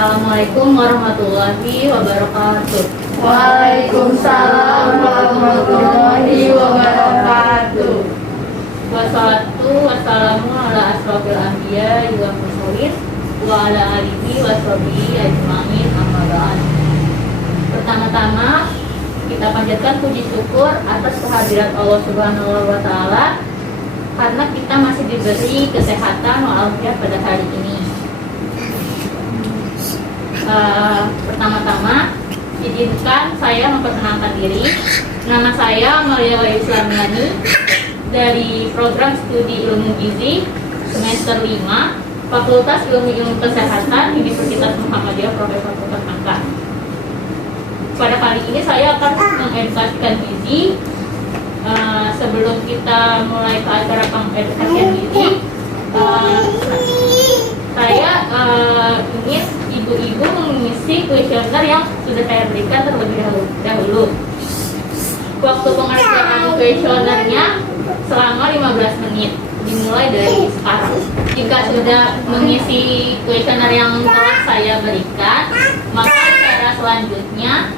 Assalamualaikum warahmatullahi wabarakatuh. Waalaikumsalam warahmatullahi wabarakatuh. Wassalatu wassalamu ala asrofil anbiya wa mursalin wa ala alihi wa sahbihi ajmain amma ba'd. Pertama-tama kita panjatkan puji syukur atas kehadiran Allah Subhanahu wa taala karena kita masih diberi kesehatan walafiat pada hari ini. Pertama-tama izinkan saya memperkenalkan diri. Nama saya Maria Wahyu Islamiani dari program studi ilmu gizi semester 5 Fakultas Ilmu Kesehatan Universitas Muhammadiyah Profesor Dr. Angka. Pada kali ini saya akan mengedukasikan gizi. Sebelum kita mulai ke acara pengedukasian gizi, saya ingin ibu-ibu mengisi kuesioner yang sudah saya berikan terlebih dahulu. Waktu pengerjaan kuesionernya selama 15 menit, dimulai dari sekarang. Jika sudah mengisi kuesioner yang telah saya berikan, maka cara selanjutnya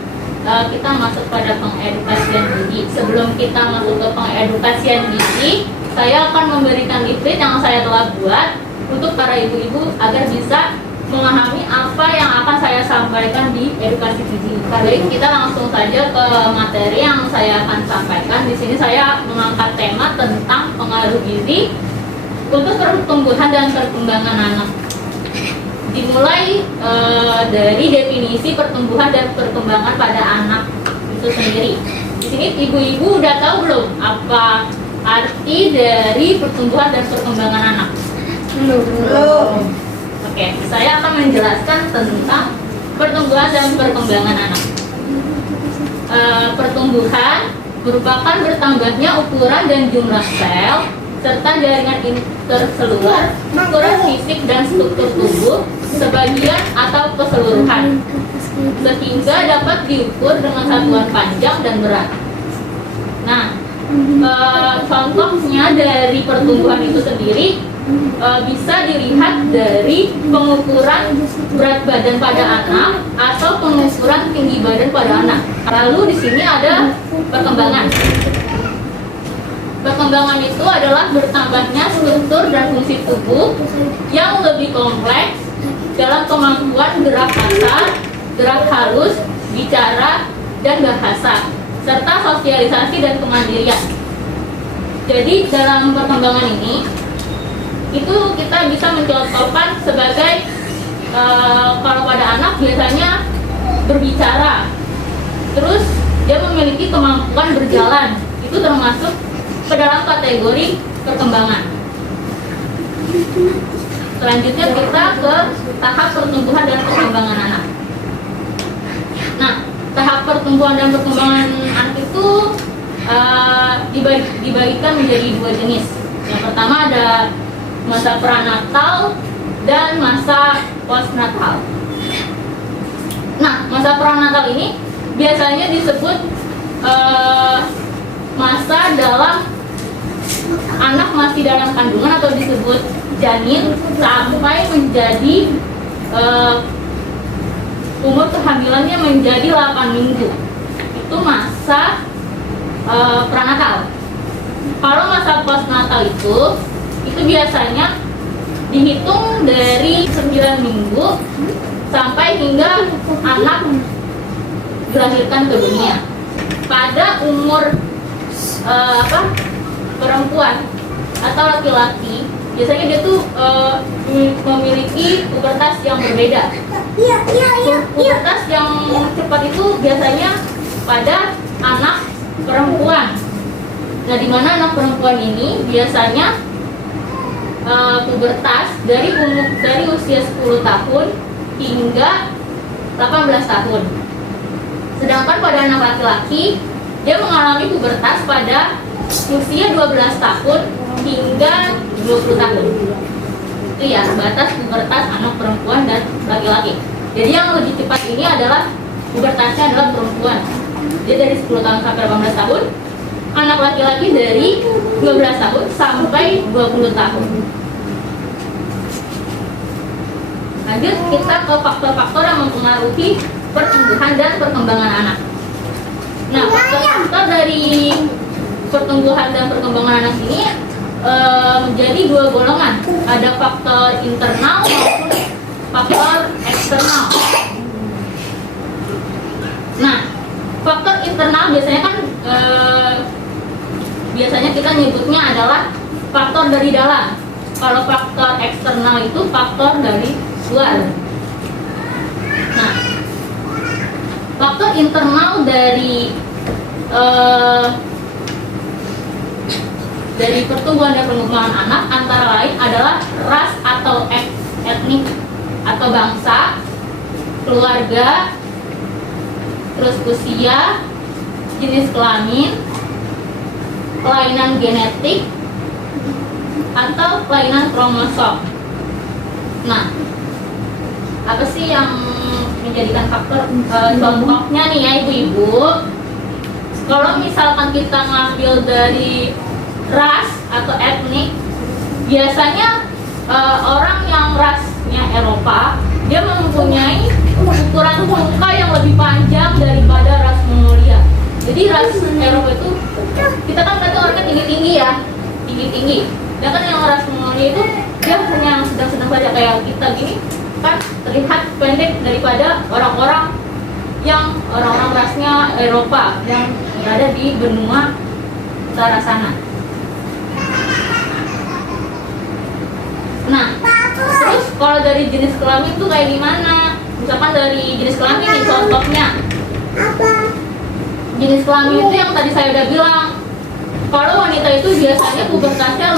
kita masuk pada pengedukasian gizi. Sebelum kita masuk ke pengedukasian gizi, saya akan memberikan leaflet yang saya telah buat untuk para ibu-ibu agar bisa memahami apa yang akan saya sampaikan di edukasi gizi. Baik, kita langsung saja ke materi yang saya akan sampaikan. Di sini saya mengangkat tema tentang pengaruh gizi untuk pertumbuhan dan perkembangan anak. Dimulai dari definisi pertumbuhan dan perkembangan pada anak itu sendiri. Di sini ibu-ibu udah tahu belum apa arti dari pertumbuhan dan perkembangan anak? Belum. Oke, saya akan menjelaskan tentang pertumbuhan dan perkembangan anak. Pertumbuhan merupakan bertambahnya ukuran dan jumlah sel serta jaringan interseluler, ukuran fisik dan struktur tubuh sebagian atau keseluruhan, sehingga dapat diukur dengan satuan panjang dan berat. Nah, contohnya dari pertumbuhan itu sendiri bisa dilihat dari pengukuran berat badan pada anak atau pengukuran tinggi badan pada anak. Lalu di sini ada perkembangan. Perkembangan itu adalah bertambahnya struktur dan fungsi tubuh yang lebih kompleks dalam kemampuan gerak kasar, gerak halus, bicara, dan bahasa, serta sosialisasi dan kemandirian. Jadi dalam perkembangan ini, itu kita bisa mencontohkan sebagai kalau pada anak biasanya berbicara, terus dia memiliki kemampuan berjalan, itu termasuk ke dalam kategori perkembangan. Selanjutnya kita ke tahap pertumbuhan dan perkembangan anak. Nah, tahap pertumbuhan dan perkembangan anak itu dibagikan menjadi dua jenis. Yang pertama ada masa pranatal dan masa postnatal. Nah, masa pranatal ini biasanya disebut masa dalam anak masih dalam kandungan atau disebut janin sampai menjadi umur kehamilannya menjadi 8 minggu. Itu masa pranatal. Kalau masa postnatal itu biasanya dihitung dari 9 minggu sampai hingga anak dilahirkan ke dunia. Pada umur perempuan atau laki-laki, biasanya dia tuh memiliki pubertas yang berbeda. Pubertas yang cepat itu biasanya pada anak perempuan. Nah, di mana anak perempuan ini biasanya pubertas dari usia 10 tahun hingga 18 tahun. Sedangkan pada anak laki-laki, dia mengalami pubertas pada usia 12 tahun hingga 20 tahun. Itu ya, batas pubertas anak perempuan dan laki-laki. Jadi yang lebih cepat ini adalah pubertasnya adalah perempuan. Dia dari 10 tahun sampai 18 tahun. Anak laki-laki dari 12 tahun sampai 20 tahun. Lanjut kita ke faktor-faktor yang mempengaruhi pertumbuhan dan perkembangan anak. Nah, faktor-faktor dari pertumbuhan dan perkembangan anak ini menjadi dua golongan. Ada faktor internal maupun faktor eksternal. Nah, faktor internal biasanya kan biasanya kita nyebutnya adalah faktor dari dalam. Kalau faktor eksternal itu faktor dari luar. Nah, faktor internal dari pertumbuhan dan perkembangan anak antara lain adalah ras atau etnik atau bangsa, keluarga, terus usia, jenis kelamin, kelainan genetik, atau kelainan kromosom. Nah, apa sih yang menjadikan faktor contohnya nih ya ibu-ibu? Kalau misalkan kita ngambil dari ras atau etnik, biasanya orang yang rasnya Eropa dia mempunyai ukuran muka yang lebih panjang daripada ras Mongolia. Jadi ras Eropa itu kita kan berarti orangnya tinggi-tinggi ya, tinggi-tinggi. Dan kan yang ras Mongolia itu dia punya yang sedang-sedang saja kayak kita gini kan terlihat pendek daripada orang-orang rasnya Eropa yang berada di benua utara sana. Nah, terus kalau dari jenis kelamin itu kayak gimana? Misalkan dari jenis kelamin nih contohnya. Jenis kelamin itu yang tadi saya udah bilang. Kalau wanita itu biasanya pubertasnya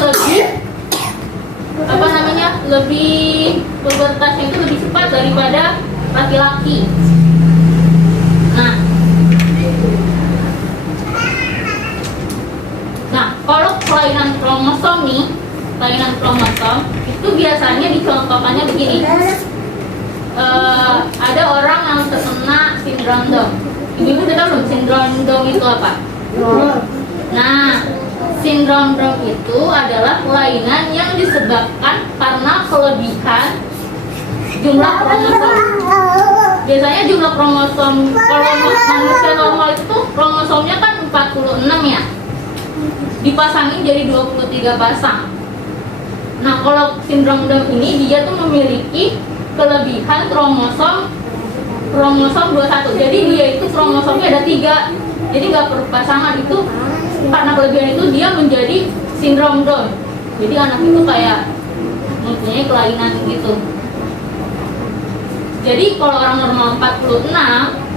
pubertasnya itu lebih cepat daripada laki-laki. Nah, kalau kelainan kromosom itu biasanya dicontohkannya begini. Ada orang yang terkena sindrom Down. Ibu kita tahu belum sindrom Down itu apa? Nah, sindrom Down itu adalah kelainan yang disebabkan karena kelebihan jumlah kromosom. Biasanya jumlah kromosom kalau manusia normal itu kromosomnya kan 46 ya. Dipasangin jadi 23 pasang. Nah, kalau sindrom Down ini dia tuh memiliki kelebihan kromosom 21. Jadi dia itu kromosomnya ada 3. Jadi nggak berpasangan itu karena kelebihan itu dia menjadi sindrom Down. Jadi anak itu kayak mempunyai kelainan gitu. Jadi kalau orang normal 46,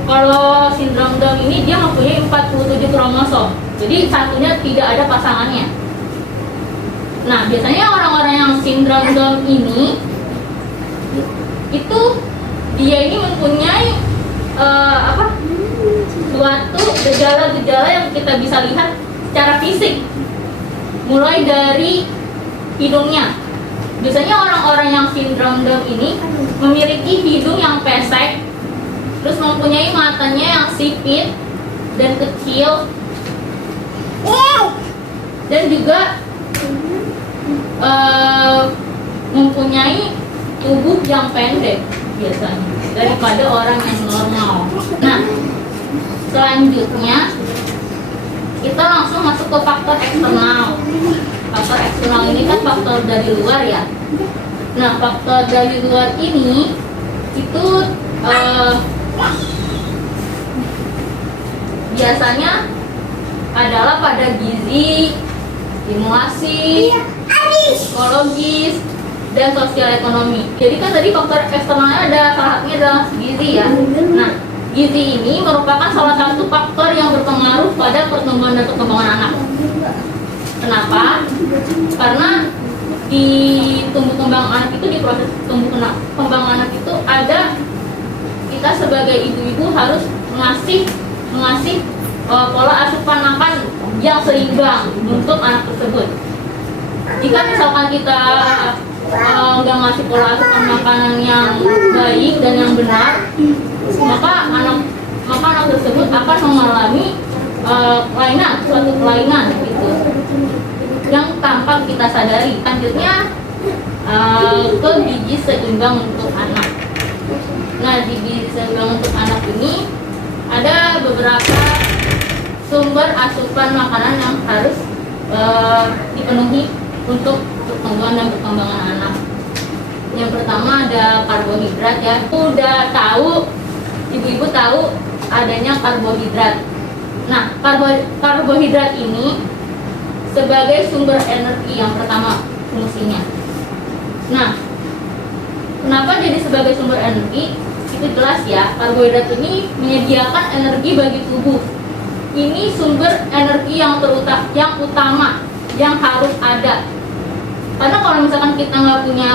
kalau sindrom Down ini dia mempunyai 47 kromosom. Jadi satunya tidak ada pasangannya. Nah, biasanya orang-orang yang sindrom Down ini itu dia ini mempunyai suatu gejala-gejala yang kita bisa lihat secara fisik. Mulai dari hidungnya. Biasanya orang-orang yang sindrom Down ini memiliki hidung yang pesek, terus mempunyai matanya yang sipit dan kecil, dan juga mempunyai tubuh yang pendek biasanya daripada orang yang normal. Nah, selanjutnya kita langsung masuk ke faktor eksternal. Faktor eksternal ini kan faktor dari luar ya. Nah, faktor dari luar ini itu biasanya adalah pada gizi, stimulasi, psikologis, dan sosial ekonomi. Jadi kan tadi faktor eksternalnya ada salah satunya adalah gizi ya. Nah, gizi ini merupakan salah satu faktor yang berpengaruh pada pertumbuhan dan perkembangan anak. Kenapa? Karena di tumbuh kembang anak itu, di proses tumbuh kembang anak itu ada, kita sebagai ibu-ibu harus mengasih pola asupan makan yang seimbang untuk anak tersebut. Jika misalkan kita nggak ngasih pola asupan makanan yang baik dan yang benar, maka anak tersebut akan mengalami suatu kelainan gitu yang tanpa kita sadari. Selanjutnya ke gizi seimbang untuk anak. Nah, di gizi seimbang untuk anak ini ada beberapa sumber asupan makanan yang harus dipenuhi untuk pertumbuhan dan perkembangan anak. Yang pertama ada karbohidrat ya. Udah tahu, ibu-ibu tahu adanya karbohidrat. Nah, karbohidrat ini sebagai sumber energi yang pertama fungsinya. Nah, kenapa jadi sebagai sumber energi? Itu jelas ya, karbohidrat ini menyediakan energi bagi tubuh. Ini sumber energi yang utama yang harus ada. Karena kalau misalkan kita nggak punya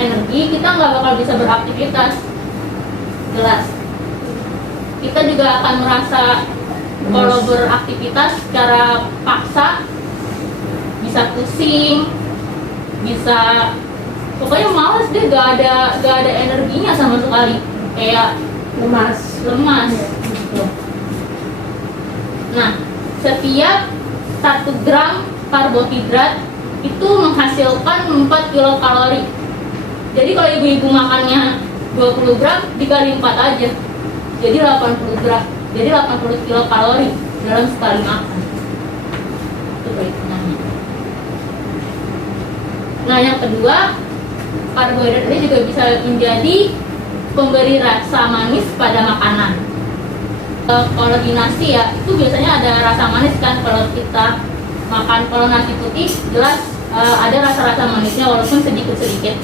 energi, kita nggak bakal bisa beraktivitas. Jelas. Kita juga akan merasa kalau beraktivitas secara paksa bisa pusing, bisa pokoknya males deh, gak ada energinya sama sekali, kayak lemas. Nah, setiap 1 gram karbohidrat itu menghasilkan 4 kilokalori. Jadi kalau ibu-ibu makannya 20 gram dikali 4 aja, jadi 80 gram. Jadi 80 kilokalori dalam sekali makan. Itu perhitungannya. Nah, yang kedua, karbohidrat ini juga bisa menjadi pemberi rasa manis pada makanan. Kalau di nasi ya, itu biasanya ada rasa manis kan kalau kita makan. Kalau nasi putih jelas ada rasa-rasa manisnya walaupun sedikit-sedikit.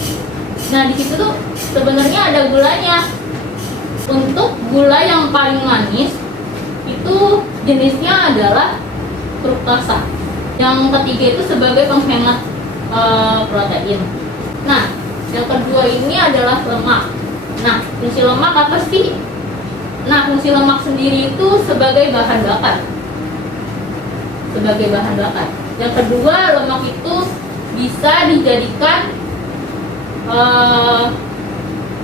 Nah, di situ tuh sebenarnya ada gulanya. Untuk gula yang paling manis itu jenisnya adalah fruktosa. Yang ketiga itu sebagai penghemat protein. Nah, yang kedua ini adalah lemak. Nah, fungsi lemak apa sih? Nah, fungsi lemak sendiri itu sebagai bahan bakar. Yang kedua, lemak itu bisa dijadikan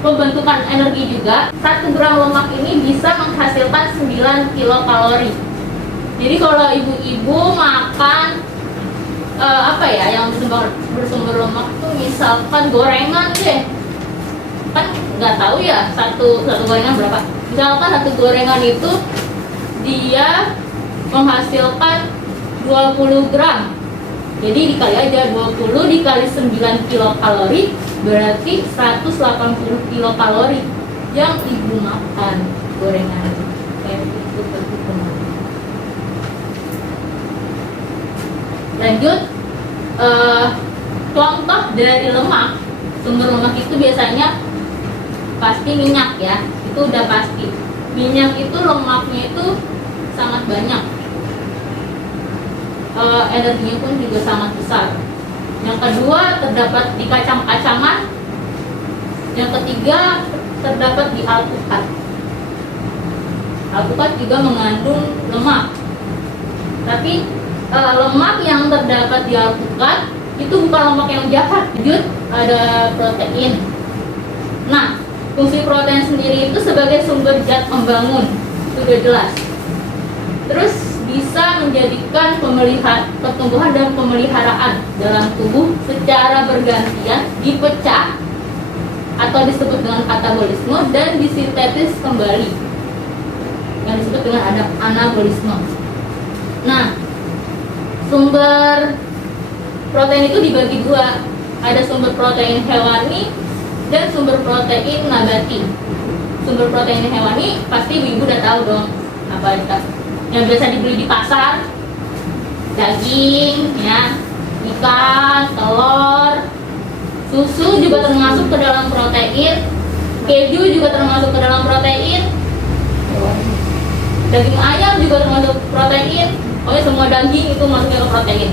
pembentukan energi juga. 1 gram lemak ini bisa menghasilkan 9 kilokalori. Jadi kalau ibu-ibu makan yang bersumber lemak itu misalkan gorengan deh, kan nggak tahu ya satu gorengan berapa. Misalkan 1 gorengan itu dia menghasilkan 20 gram. Jadi dikali aja 20 dikali 9 kilokalori berarti 180 kilokalori yang ibu makan gorengan. Kayak itu perhitungan. Lanjut, contoh dari lemak, sumber lemak itu biasanya pasti minyak ya, itu udah pasti. Minyak itu lemaknya itu sangat banyak, energinya pun juga sangat besar. Yang kedua terdapat di kacang-kacangan. Yang ketiga terdapat di alpukat. Alpukat juga mengandung lemak. Tapi lemak yang terdapat di alpukat itu bukan lemak yang jahat. Lanjut, ada protein. Nah, fungsi protein sendiri itu sebagai sumber zat pembangun, itu udah jelas. Terus bisa menjadikan pertumbuhan dan pemeliharaan dalam tubuh secara bergantian dipecah atau disebut dengan katabolisme dan disintetis kembali yang disebut dengan anabolisme. Nah, sumber protein itu dibagi dua, ada sumber protein hewani dan sumber protein nabati. Sumber protein hewani pasti ibu udah tahu dong apa itu, yang biasa dibeli di pasar, daging, ya, ikan, telur, susu juga termasuk ke dalam protein, keju juga termasuk ke dalam protein, daging ayam juga termasuk protein. Pokoknya semua daging itu masuknya ke protein.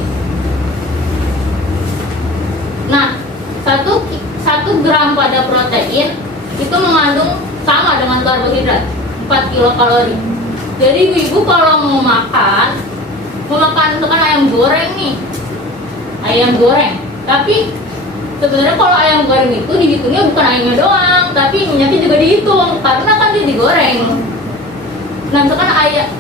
Nah, 1 gram pada protein itu mengandung sama dengan karbohidrat 4 kilokalori. Jadi ibu-ibu kalau mau makan misalkan ayam goreng nih, ayam goreng. Tapi sebenarnya kalau ayam goreng itu dihitungnya bukan ayamnya doang, tapi minyaknya juga dihitung karena kan dia digoreng. Nah, misalkan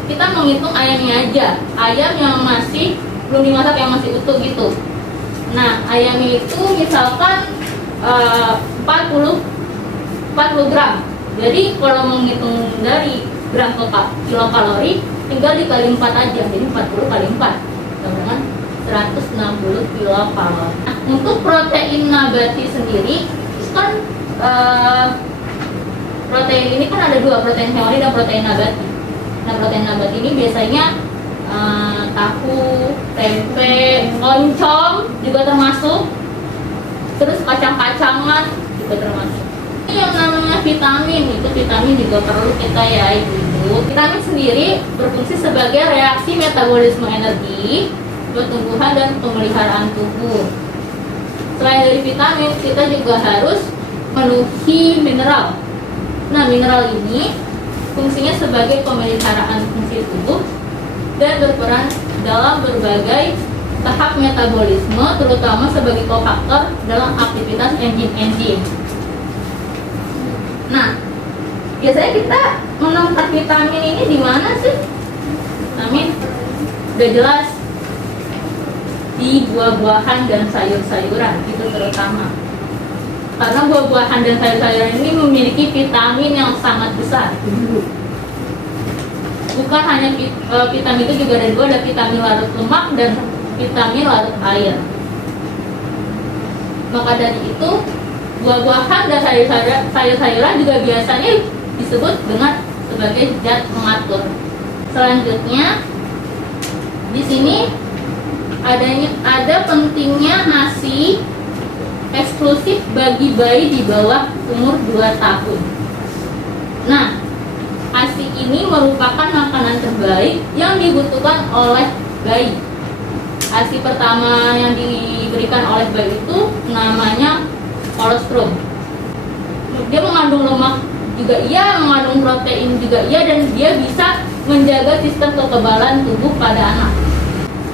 kita menghitung ayamnya aja, ayam yang masih belum dimasak, yang masih utuh gitu. Nah, ayamnya itu misalkan 40 gram. Jadi kalau menghitung dari gram ke kilokalori, tinggal dikali 4 aja. Jadi 40 kali 4 sama dengan 160 kilokalori. Nah, untuk protein nabati sendiri, itu kan protein ini kan ada dua, protein hewani dan protein nabati. Nah, protein nabati ini biasanya tahu, tempe, oncom juga termasuk, terus kacang-kacangan juga termasuk. Ini yang namanya vitamin, itu vitamin juga perlu kita ya ibu. Vitamin sendiri berfungsi sebagai reaksi metabolisme energi, pertumbuhan dan pemeliharaan tubuh. Selain dari vitamin, kita juga harus memenuhi mineral. Nah, mineral ini fungsinya sebagai pemeliharaan fungsi tubuh dan berperan dalam berbagai tahap metabolisme, terutama sebagai kofaktor dalam aktivitas enzim-enzim. Nah, biasanya kita menemukan vitamin ini di mana sih? Vitamin udah jelas di buah-buahan dan sayur-sayuran, itu terutama. Karena buah-buahan dan sayur-sayuran ini memiliki vitamin yang sangat besar. Bukan hanya vitamin itu, juga ada dua, ada vitamin larut lemak dan vitamin larut air. Maka dari itu, buah-buahan dan sayur-sayuran juga biasanya disebut dengan sebagai zat pengatur. Selanjutnya, di sini ada pentingnya ASI eksklusif bagi bayi di bawah umur 2 tahun. Nah, ASI ini merupakan makanan terbaik yang dibutuhkan oleh bayi. ASI pertama yang diberikan oleh bayi itu namanya kolostrum. Dia mengandung lemak juga iya, mengandung protein juga iya, dan dia bisa menjaga sistem kekebalan tubuh pada anak.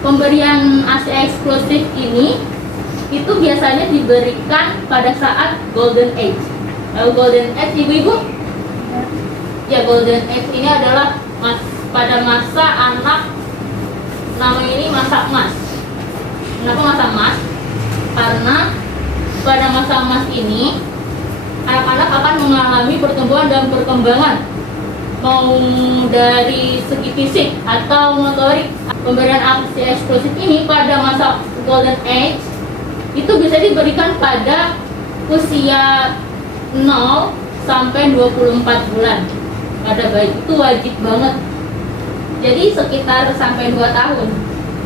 Pemberian ASI eksklusif ini itu biasanya diberikan pada saat golden age. Lalu golden age ibu-ibu? Ya, golden age ini adalah pada masa anak, namanya ini masa emas. Kenapa masa emas? Karena pada masa emas ini anak-anak akan mengalami pertumbuhan dan perkembangan, mau dari segi fisik atau motorik. Pemberian ASI eksklusif ini pada masa golden age itu bisa diberikan pada usia 0 sampai 24 bulan pada bayi. Itu wajib banget. Jadi sekitar sampai 2 tahun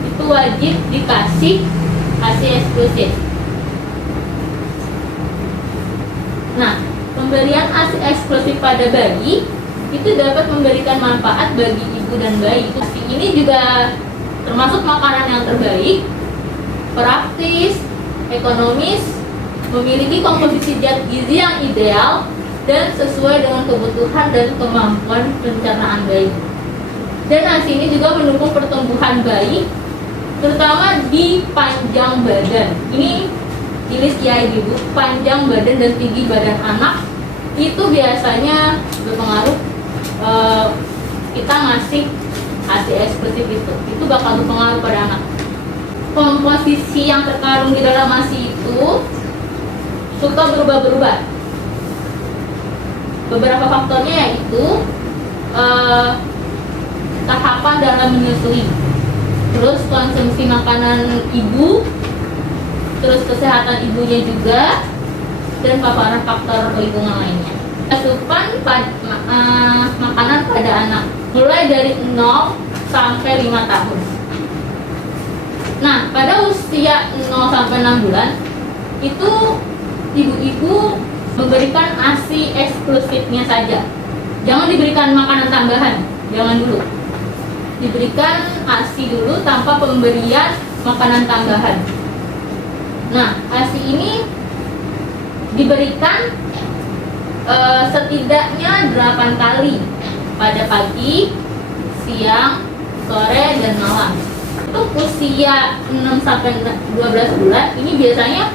itu wajib dikasih ASI eksklusif. Nah, pemberian ASI eksklusif pada bayi itu dapat memberikan manfaat bagi ibu dan bayi. ASI ini juga termasuk makanan yang terbaik, praktis, ekonomis, memiliki komposisi zat gizi yang ideal dan sesuai dengan kebutuhan dan kemampuan pencernaan bayi. Dan ASI ini juga mendukung pertumbuhan bayi, terutama di panjang badan. Ini jenis ya ibu, panjang badan dan tinggi badan anak itu biasanya berpengaruh. Kita ngasih ASI eksklusif itu bakal berpengaruh pada anak. Komposisi yang terkandung di dalam ASI itu suka berubah-berubah. Beberapa faktornya yaitu tahapan dalam menyusui, terus konsumsi makanan ibu, terus kesehatan ibunya juga, dan paparan faktor lingkungan lainnya. Asupan makanan pada anak mulai dari 0 sampai 5 tahun. Nah, pada usia 0 sampai 6 bulan itu ibu-ibu memberikan ASI eksklusifnya saja. Jangan diberikan makanan tambahan, jangan dulu. Diberikan ASI dulu tanpa pemberian makanan tambahan. Nah, ASI ini diberikan setidaknya 8 kali pada pagi, siang, sore, dan malam. Untuk usia 6 sampai 12 bulan ini biasanya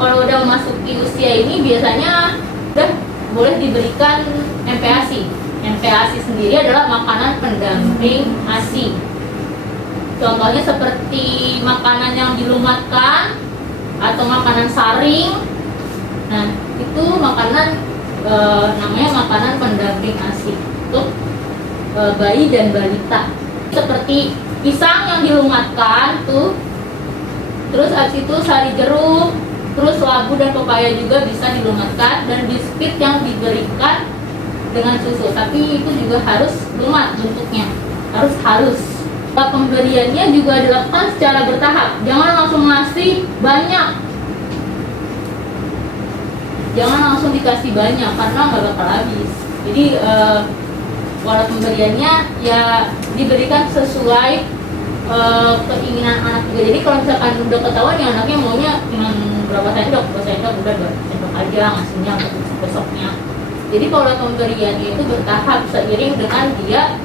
kalau udah memasuki usia ini biasanya udah boleh diberikan MPASI. MPASI sendiri adalah makanan pendamping ASI. Contohnya seperti makanan yang dilumatkan atau makanan saring. Nah, itu makanan namanya makanan pendamping ASI untuk bayi dan balita. Seperti pisang yang dilumatkan tuh, terus habis itu sari jeruk, terus labu dan pepaya juga bisa dilumatkan, dan biskuit yang diberikan dengan susu, tapi itu juga harus lumat bentuknya, harus halus. Pemberiannya juga dilakukan secara bertahap, jangan langsung ngasih banyak, jangan langsung dikasih banyak karena nggak bakal habis. Jadi pola pemberiannya ya diberikan sesuai keinginan anak juga. Jadi kalau misalkan udah ketahuan ya anaknya maunya cuma berapa sendok udah 2 sendok aja ngasihnya untuk besoknya. Jadi pola pemberiannya itu bertahap seiring dengan dia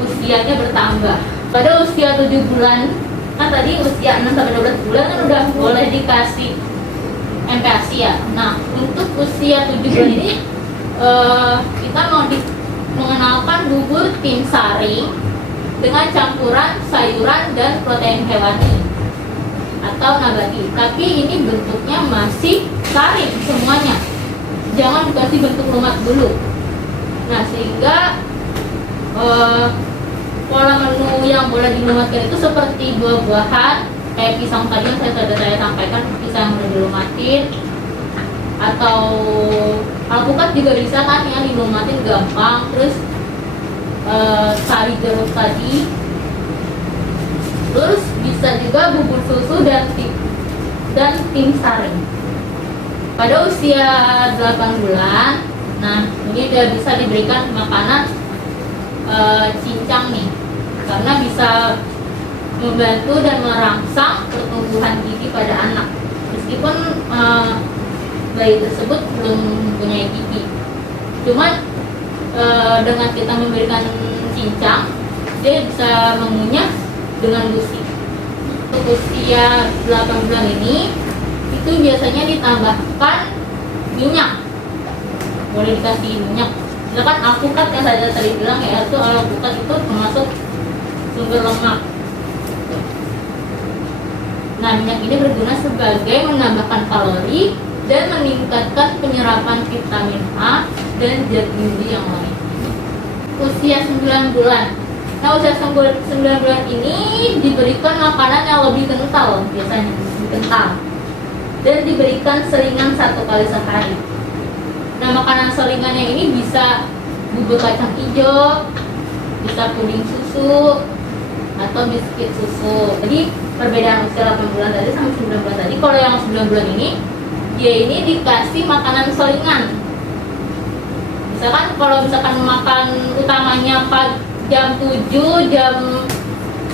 usianya bertambah. Pada usia 7 bulan, kan tadi usia 6 sampai 12 bulan kan udah boleh dikasih MPASI ya. Nah, untuk usia 7 bulan ini kita mau mengenalkan bubur tim saring dengan campuran sayuran dan protein hewani atau nabati. Tapi ini bentuknya masih saring semuanya. Jangan dikasih bentuk lumat dulu. Nah, sehingga pola menu yang boleh dilumatkan itu seperti buah-buahan kayak pisang tadi yang saya sampaikan, pisang yang udah dilumatin, atau alpukat juga bisa kan yang dilumatin gampang. Terus sari jeruk tadi, terus bisa juga bubur susu dan tim saring. Pada usia 8 bulan, nah ini udah bisa diberikan makanan cincang nih, karena bisa membantu dan merangsang pertumbuhan gigi pada anak meskipun bayi tersebut belum mempunyai gigi. Cuman dengan kita memberikan cincang, dia bisa mengunyah dengan gusi. Untuk usia 8 bulan ini itu biasanya ditambahkan minyak, boleh dikasih minyak. Misalkan alpukat yang saya tadi bilang ya, itu alpukat itu termasuk sumber lemak. Nah, minyak ini berguna sebagai menambahkan kalori dan meningkatkan penyerapan vitamin A dan zat gizi yang lain. Usia 9 bulan. Nah, usia 9 bulan ini diberikan makanan yang lebih kental, biasanya lebih kental, dan diberikan selingan 1 kali sehari. Nah, makanan selingannya ini bisa bubur kacang hijau, bisa puding susu, atau biskuit susu. Jadi perbedaan usia 8 bulan tadi sama 9 bulan tadi, kalau yang 9 bulan ini dia ini dikasih makanan selingan. Misalkan makan utamanya jam 7, jam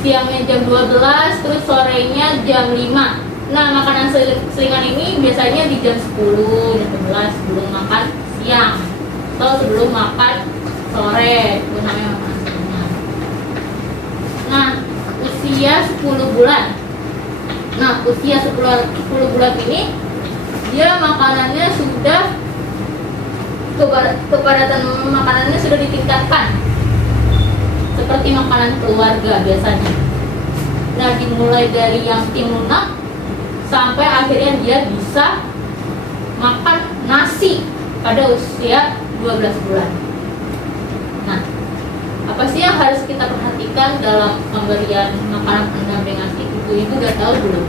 siangnya jam 12, terus sorenya jam 5. Nah, makanan selingan ini biasanya di jam 10, jam 11 sebelum makan siang atau sebelum makan sore, itu namanya makanan selingan. Nah, usia 10 bulan. Nah, usia 10 bulan ini dia makanannya sudah kepadatan makanannya sudah ditingkatkan. Seperti makanan keluarga biasanya. Nah, dimulai dari yang tim lunak sampai akhirnya dia bisa makan nasi pada usia 12 bulan. Nah, apa sih yang harus kita perhatikan dalam pemberian makanan pendamping ASI? Ibu udah tahu belum?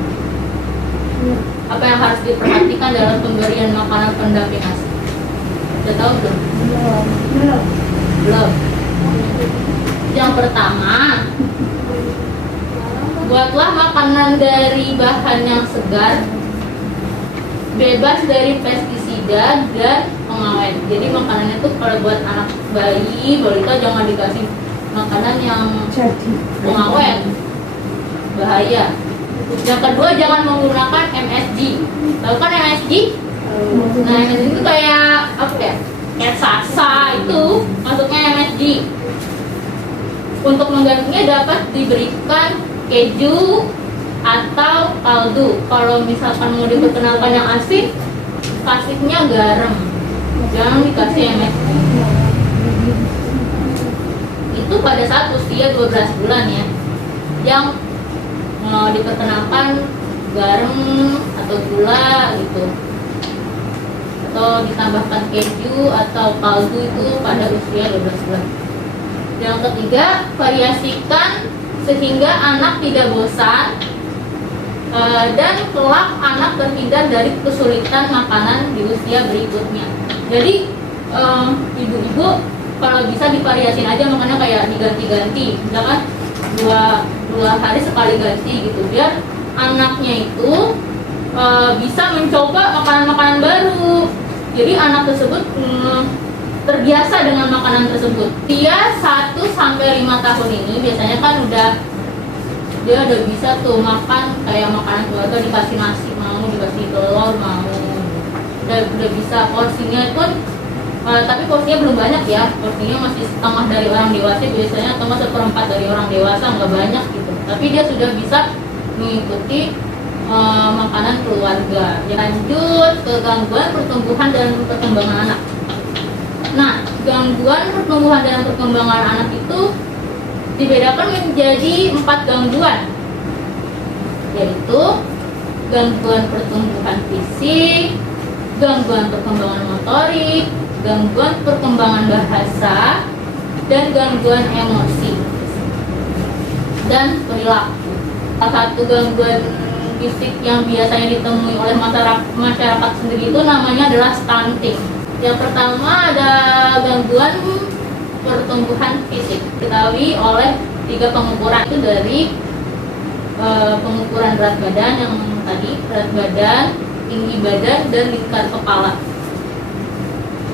Apa yang harus diperhatikan dalam pemberian makanan pendamping ASI? Udah tahu belum? Belum. Yang pertama, buatlah makanan dari bahan yang segar, bebas dari pestisida dan pengawet. Jadi makanannya tuh kalau buat anak bayi, balita jangan dikasih makanan yang pengawet, bahaya. Yang kedua, jangan menggunakan MSG. Tahu kan MSG? Nah, MSG itu kayak apa ya? Kayak sasa itu masuknya MSG. Untuk menggantinya dapat diberikan keju atau kaldu. Kalau misalkan mau diperkenalkan yang asin, kasihnya garam, jangan dikasih MSG. Itu pada saat usia 12 bulan ya. yang diperkenalkan garam atau gula gitu, atau ditambahkan keju atau kaldu itu pada usia 12 bulan. Yang ketiga, variasikan sehingga anak tidak bosan dan kelak anak terhindar dari kesulitan makanan di usia berikutnya. Jadi ibu-ibu kalau bisa divariasin aja makannya, kayak diganti-ganti, misalkan dua hari sekali ganti gitu, biar anaknya itu bisa mencoba makanan-makanan baru. Jadi anak tersebut terbiasa dengan makanan tersebut. Dia 1-5 tahun ini biasanya kan dia udah bisa tuh makan kayak makanan keluarga, dikasih nasi mau, dikasih telur mau, udah bisa. Porsinya pun tapi porsinya belum banyak ya, porsinya masih setengah dari orang dewasa biasanya, atau 1/4 dari orang dewasa, nggak banyak gitu. Tapi dia sudah bisa mengikuti makanan keluarga. Lanjut ke gangguan pertumbuhan dan perkembangan anak. Nah, gangguan pertumbuhan dan perkembangan anak itu dibedakan menjadi 4 gangguan, yaitu gangguan pertumbuhan fisik, gangguan perkembangan motorik, gangguan perkembangan bahasa, dan gangguan emosi dan perilaku. Salah satu gangguan fisik yang biasanya ditemui oleh masyarakat sendiri itu namanya adalah stunting. Yang pertama ada gangguan pertumbuhan fisik, diketahui oleh 3 pengukuran itu dari pengukuran berat badan yang tadi, berat badan, tinggi badan, dan lingkar kepala.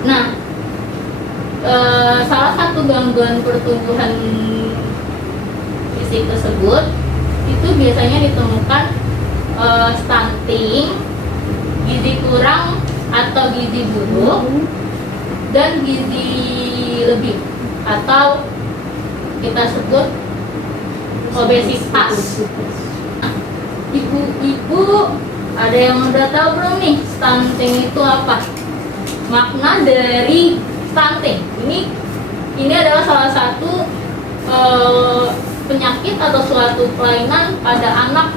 Nah, salah satu gangguan pertumbuhan fisik tersebut itu biasanya ditemukan stunting, gizi kurang atau gizi buruk, dan gizi lebih atau kita sebut obesitas. Ibu-ibu ada yang udah tahu belum nih stunting itu apa? Makna dari stunting ini adalah salah satu penyakit atau suatu kelainan pada anak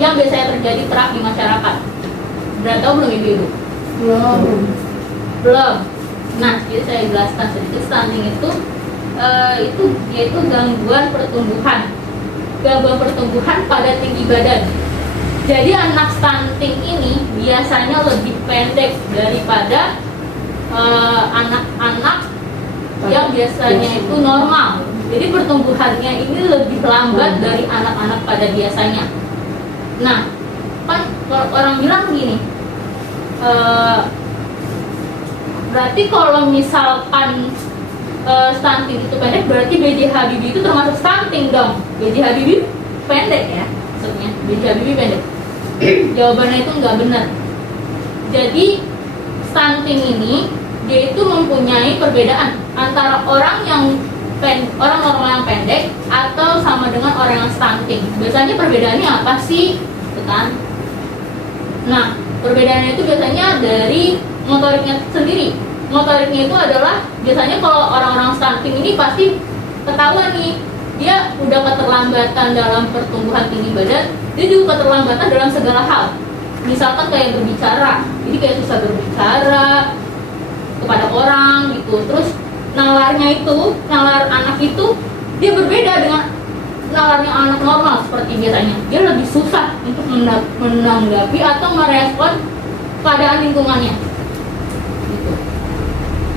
yang biasanya terjadi kerap di masyarakat. Udah tahu belum ibu-ibu? Belum. Nah, jadi saya jelaskan sedikit. Stunting itu yaitu gangguan pertumbuhan pada tinggi badan. Jadi anak stunting ini biasanya lebih pendek daripada anak-anak yang biasanya itu normal. Jadi pertumbuhannya ini lebih lambat dari anak-anak pada biasanya. Nah, kan orang bilang gini, berarti kalau misalkan stunting itu pendek, berarti B.J. Habibie itu termasuk stunting dong. B.J. Habibie pendek ya, maksudnya B.J. Habibie pendek. Jawabannya itu nggak benar. Jadi stunting ini dia itu mempunyai perbedaan antara orang normal yang pendek atau sama dengan orang yang stunting. Biasanya perbedaannya apa sih? Itu kan? Nah, perbedaannya itu biasanya dari motoriknya sendiri. Motoriknya itu adalah biasanya kalau orang-orang stunting ini pasti ketahuan nih, dia udah keterlambatan dalam pertumbuhan tinggi badan, dia juga keterlambatan dalam segala hal. Misalkan kayak berbicara, jadi kayak susah berbicara kepada orang gitu. Terus nalar anak itu dia berbeda dengan nalarnya anak normal seperti biasanya. Dia lebih susah untuk menanggapi atau merespon keadaan lingkungannya. Gitu.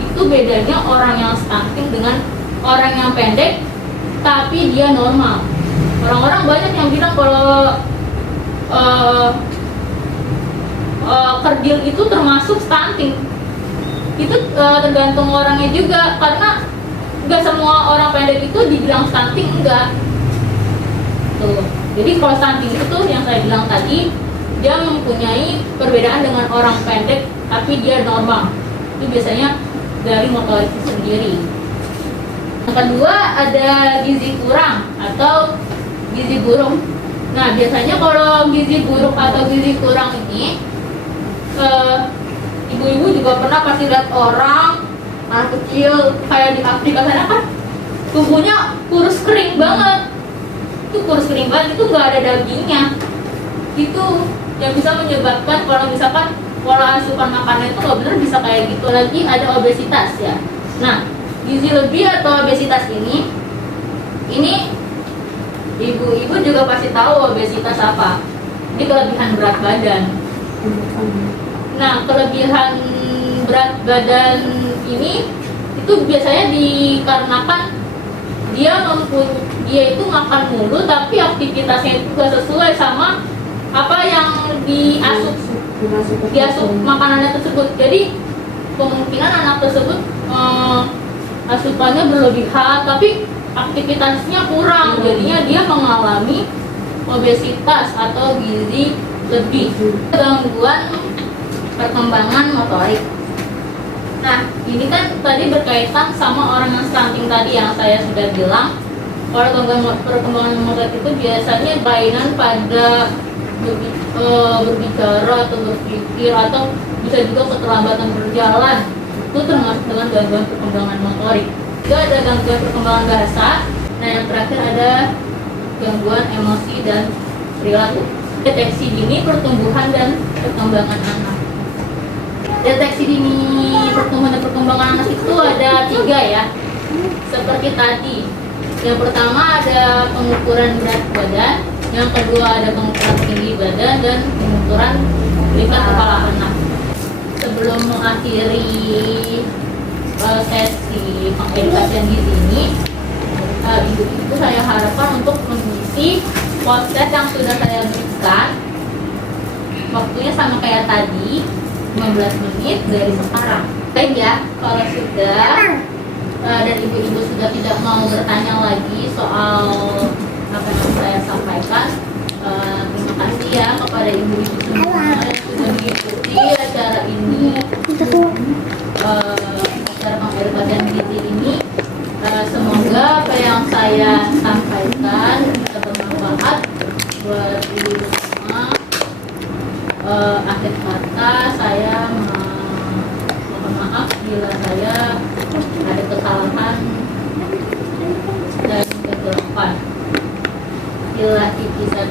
Itu bedanya orang yang stunting dengan orang yang pendek tapi dia normal. Orang-orang banyak yang bilang kalau kerdil itu termasuk stunting. Itu tergantung orangnya juga, karena nggak semua orang pendek itu dibilang stunting, enggak. Tuh. Jadi kalau stunting itu yang saya bilang tadi, dia mempunyai perbedaan dengan orang pendek tapi dia normal. Itu biasanya dari motorik sendiri. Yang kedua ada gizi kurang atau gizi buruk. Nah, biasanya kalau gizi buruk atau gizi kurang ini ibu-ibu juga pernah pasti lihat orang anak kecil kayak di Afrika sana kan tubuhnya kurus kering banget. itu kurus kering banget, itu nggak ada dagingnya. Itu yang bisa menyebabkan kalau misalkan pola asupan makanan itu nggak benar bisa kayak gitu. Lagi ada obesitas ya. Nah, gizi lebih atau obesitas ini ibu-ibu juga pasti tahu obesitas apa. Ini kelebihan berat badan. Nah, kelebihan berat badan ini itu biasanya dikarenakan dia itu makan mulu tapi aktivitasnya itu gak sesuai sama apa yang diasup makanannya tersebut. Jadi kemungkinan anak tersebut asupannya berlebihan tapi aktivitasnya kurang, jadinya dia mengalami obesitas atau gizi lebih, gangguan perkembangan motorik. Nah, ini kan tadi berkaitan sama orang yang stunting tadi yang saya sudah bilang. Kalau gangguan perkembangan motorik itu biasanya kelainan pada berbicara atau berpikir, atau bisa juga keterlambatan berjalan. Itu termasuk dengan gangguan perkembangan motorik. Juga ada gangguan perkembangan bahasa. Nah, yang terakhir ada gangguan emosi dan perilaku. Deteksi dini pertumbuhan dan perkembangan anak. Deteksi dini pertumbuhan dan perkembangan anak itu ada 3 ya, seperti tadi. Yang pertama ada pengukuran berat badan, yang kedua ada pengukuran tinggi badan, dan pengukuran tingkat kepala anak. Sebelum mengakhiri sesi pengedukasian gizi ini, ibu-ibu saya harapkan untuk mengisi podcast yang sudah saya berikan. Waktunya sama kayak tadi, 15 menit dari sekarang. Baik ya, kalau sudah dan ibu-ibu sudah tidak mau bertanya lagi soal apa yang saya sampaikan, terima kasih ya kepada ibu-ibu semua yang sudah mengikuti acara ini, acara pengedukasian gizi ini. Semoga apa yang saya sampaikan bisa bermanfaat buat ibu semua. Akhir kata saya mohon maaf bila saya ada kesalahan dan kegelapan. Bila bisa